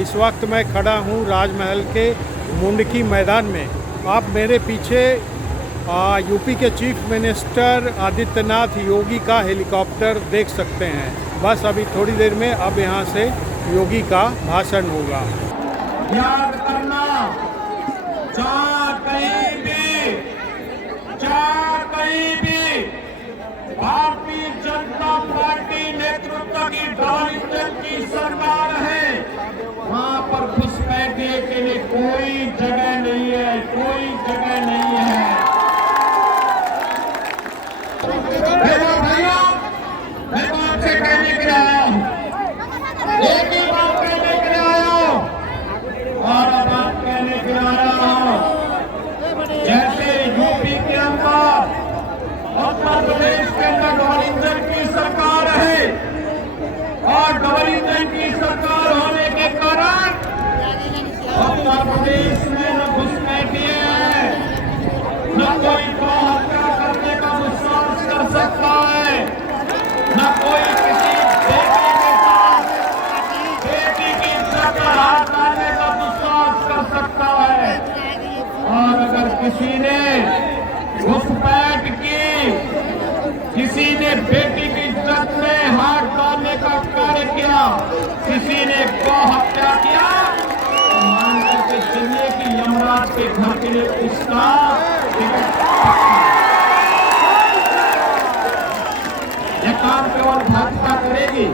इस वक्त मैं खड़ा हूँ राजमहल के मुंडकी मैदान में। आप मेरे पीछे यूपी के चीफ मिनिस्टर आदित्यनाथ योगी का हेलीकॉप्टर देख सकते हैं। बस अभी थोड़ी देर में अब यहाँ से योगी का भाषण होगा। याद करना, जहाँ कहीं भी भारतीय जनता पार्टी नेतृत्व की डबल की सरकार है, वहाँ पर घुसपैठिए के लिए कोई जगह नहीं है, कोई जगह नहीं है। भैया, मैं तो आपसे कहने के लिए आया हूँ, एक ही बात कहने के लिए आया हूँ और अब बात कहने के लिए आया हूँ। जैसे यूपी के अंदर, उत्तर प्रदेश के अंदर डबल इंजन की सरकार है और डबल इंजन की सरकार होने के कारण उत्तर प्रदेश में न घुसपैठिए है, न कोई गौ हत्या करने का दुस्साहस कर सकता है, न कोई किसी बेटी के साथ बेटी की इज्जत पर हाथ डालने का दुस्साहस कर सकता है। और अगर किसी ने घुसपैठ की, किसी ने बेटी की इज्जत में हाथ डालने का कार्य किया, किसी ने गौ हत्या किया, तो मान करके चलिए कि यमराज के घर के लिए उसका यह काम केवल भाजपा करेगी,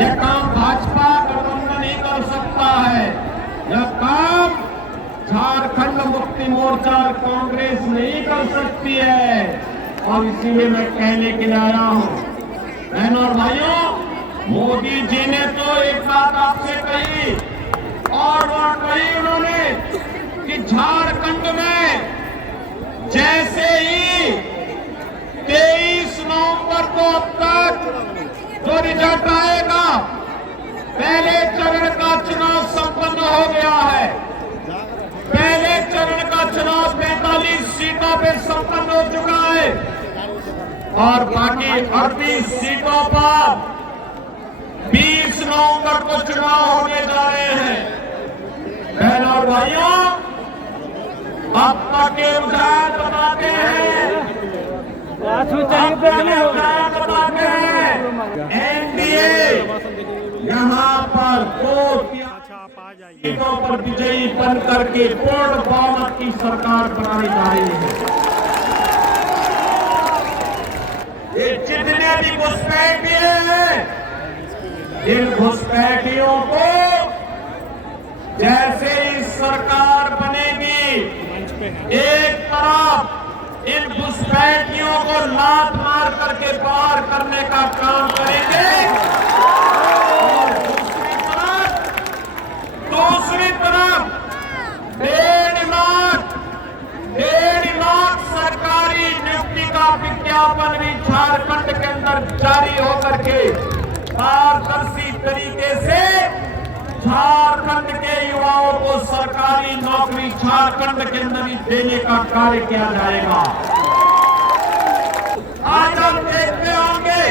यह काम भाजपा गठबंधन नहीं कर सकता है, यह काम झारखंड मुक्ति मोर्चा और कांग्रेस नहीं कर सकती है। और इसीलिए मैं कहने के लिए आया हूं, बहनों और भाइयों, मोदी जी ने तो एक बात आपसे कही और वह कही उन्होंने कि झारखंड में जैसे ही 23 नवंबर को अब तक जो रिजल्ट आएगा, पहले चरण का चुनाव संपन्न हो गया है। पहले चरण का चुनाव 45 सीटों पे संपन्न हो चुका है और बाकी 38 सीटों पर 20 नवंबर को चुनाव होने जा रहे हैं। बहनों और भाइयों, अब तक के रुझान बताते हैं, एनडीए यहाँ पर दो सीटों पर विजयी बन करके पूर्ण बहुमत की सरकार बनाई जा रही है। ये जितने भी घुसपैठिए हैं, इन घुसपैठियों को जैसे ही सरकार बनेगी, एक तरफ इन घुसपैठियों को लात मार करके बाहर करने का काम करेंगे और दूसरी तरफ 1.5 लाख सरकारी नियुक्ति का विज्ञापन भी झारखंड के अंदर जारी होकर के पारदर्शी तरीके से झारखंड के युवाओं को सरकारी नौकरी झारखंड के अंदर ही देने का कार्य किया जाएगा। आज हम देखते होंगे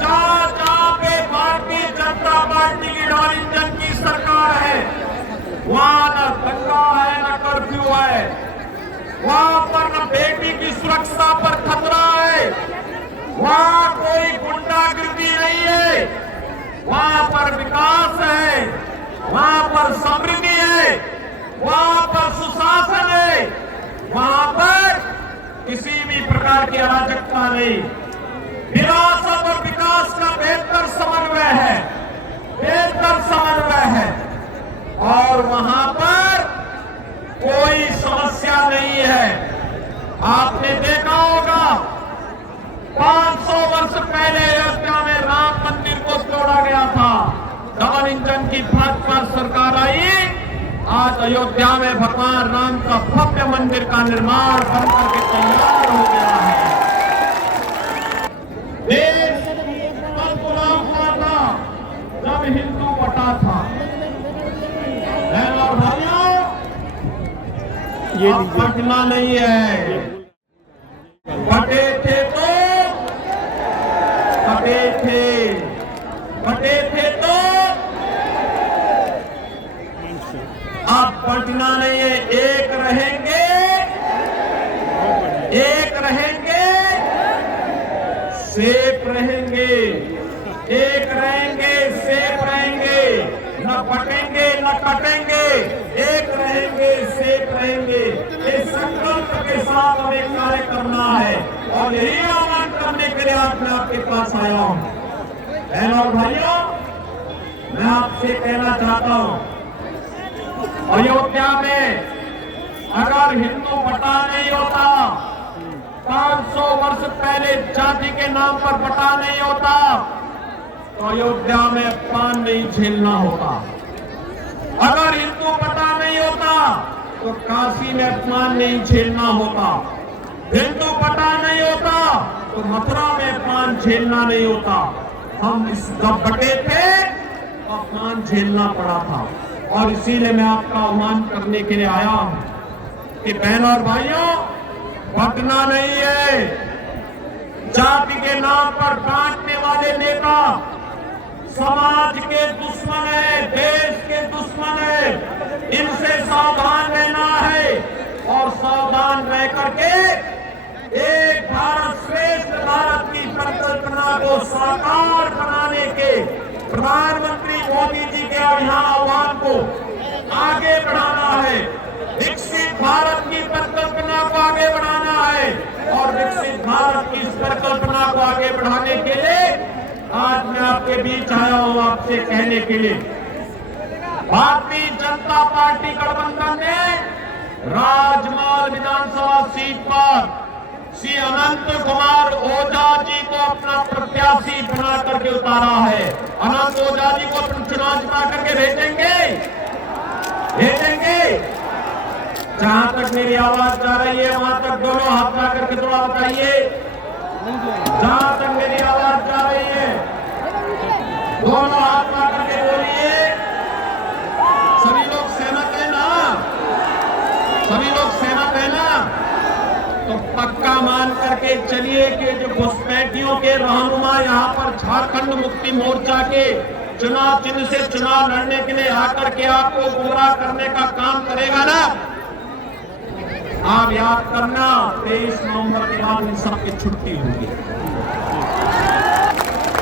जहां पे भारतीय जनता पार्टी की डबल इंजन की सरकार है, वहां न दंगा है, न कर्फ्यू है, वहां पर न बेटी की सुरक्षा पर खतरा है, वहां कोई गुंडागिर्दी नहीं है, वहां पर विकास है, वहां पर समृद्धि है, वहां पर सुशासन है, वहां पर किसी भी प्रकार की अराजकता नहीं, विरासत और विकास का बेहतर समन्वय है, बेहतर समन्वय है और वहां पर कोई समस्या नहीं है। आपने देखा होगा 500 वर्ष पहले अयोध्या में राम मंदिर को तोड़ा गया था, डबल इंजन की भाजपा सरकार आई, आज अयोध्या में भगवान राम का भव्य मंदिर का निर्माण बनकर के तैयार हो गया है। देश तब गुलाम हुआ था जब हिंदू बटा था। बहनों और भाइयों, ये अब बटना नहीं है, बटे थे तो बटे थे तो रहेंगे, एक रहेंगे, सेफ रहेंगे, न बटेंगे न कटेंगे, एक रहेंगे, सेफ रहेंगे। इस संकल्प के साथ हमें कार्य करना है और यही आह्वान करने के लिए आज मैं आपके पास आया हूं। बहनों और भाइयों, मैं आपसे कहना चाहता हूं, अयोध्या में अगर हिंदू बटा नहीं होता, 500 वर्ष पहले जाति के नाम पर बटा नहीं होता, तो अयोध्या में पान नहीं झेलना होता। अगर हिंदू बटा नहीं होता तो काशी में पान नहीं झेलना होता। हिंदू बटा नहीं होता तो मथुरा में पान झेलना नहीं होता। हम इस जब बटे थे तो पान झेलना पड़ा था और इसीलिए मैं आपका आह्वान करने के लिए आया हूं कि बहनों और भाइयों, बटना नहीं है। जाति के नाम पर बांटने वाले नेता समाज के दुश्मन है, देश के दुश्मन है। इनसे सावधान रहना है और सावधान रह करके एक भारत श्रेष्ठ भारत की परिकल्पना को साकार बनाने के प्रधानमंत्री मोदी जी के यहाँ आह्वान को आगे बढ़ाना है। विकसित भारत की परिकल्पना को आगे बढ़ाना है और विकसित भारत की इस परिकल्पना को आगे बढ़ाने के लिए आज मैं आपके बीच आया हूं आपसे कहने के लिए। भारतीय जनता पार्टी गठबंधन ने राजमहल विधानसभा सीट पर श्री अनंत कुमार ओझा जी को अपना प्रत्याशी बना करके उतारा है। अनंत ओझा जी को अपना चुनाव जिता करके भेजेंगे। जहां तक मेरी आवाज जा रही है वहां तक दोनों हाथ ला करके थोड़ा बताइए। जहां तक मेरी आवाज जा रही है दोनों हाथ ला करके बोलिए। सभी लोग सहमत है ना? सभी लोग सहमत है ना? तो पक्का मान करके चलिए कि जो घुसपैठियों के रहनुमा यहाँ पर झारखंड मुक्ति मोर्चा के चुनाव चिन्ह से चुनाव लड़ने के लिए आकर के आपको गुमराह करने का काम करेगा ना, आप याद करना 23 नवंबर के बाद इन सबकी छुट्टी होगी।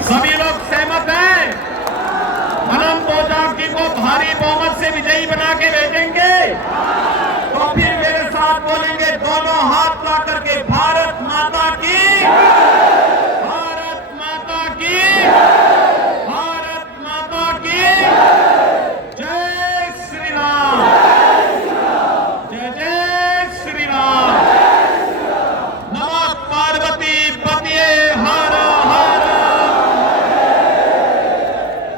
सभी लोग सहमत हैं? अनंत ओझा जी को भारी बहुमत